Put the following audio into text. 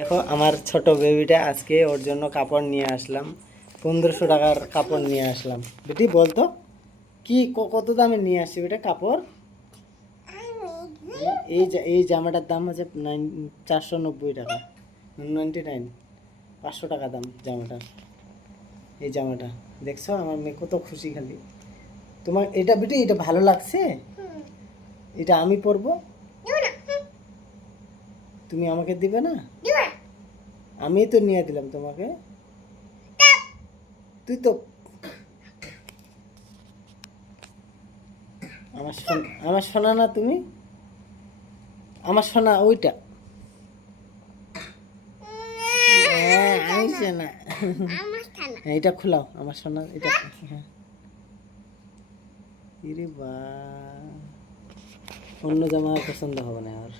দেখো আমার ছোট বেবিটা, আজকে ওর জন্য কাপড় নিয়ে আসলাম। 1500 টাকার কাপড় নিয়ে আসলাম। বেটি বলতো কি কত দামে নিয়ে আসছি বেটা কাপড়? এই জামাটার দাম হচ্ছে 490 টাকা, 99, 500 টাকা দাম জামাটা। এই জামাটা দেখছো আমার মেয়ে কত খুশি। খালি তোমার এটা বেটি, এটা ভালো লাগছে? এটা আমি পরবো, তুমি আমাকে দিবে না? আমি তো নিয়ে দিলাম তোমাকে। তুই তো আমার সোনা না, তুমি আমার সোনা ওইটা। হ্যাঁ আমি সোনা। হ্যাঁ, এটা খোলাও আমার সোনা, এটা। হ্যাঁ ইরে বা, অন্য জামা আর পছন্দ হবে না আর।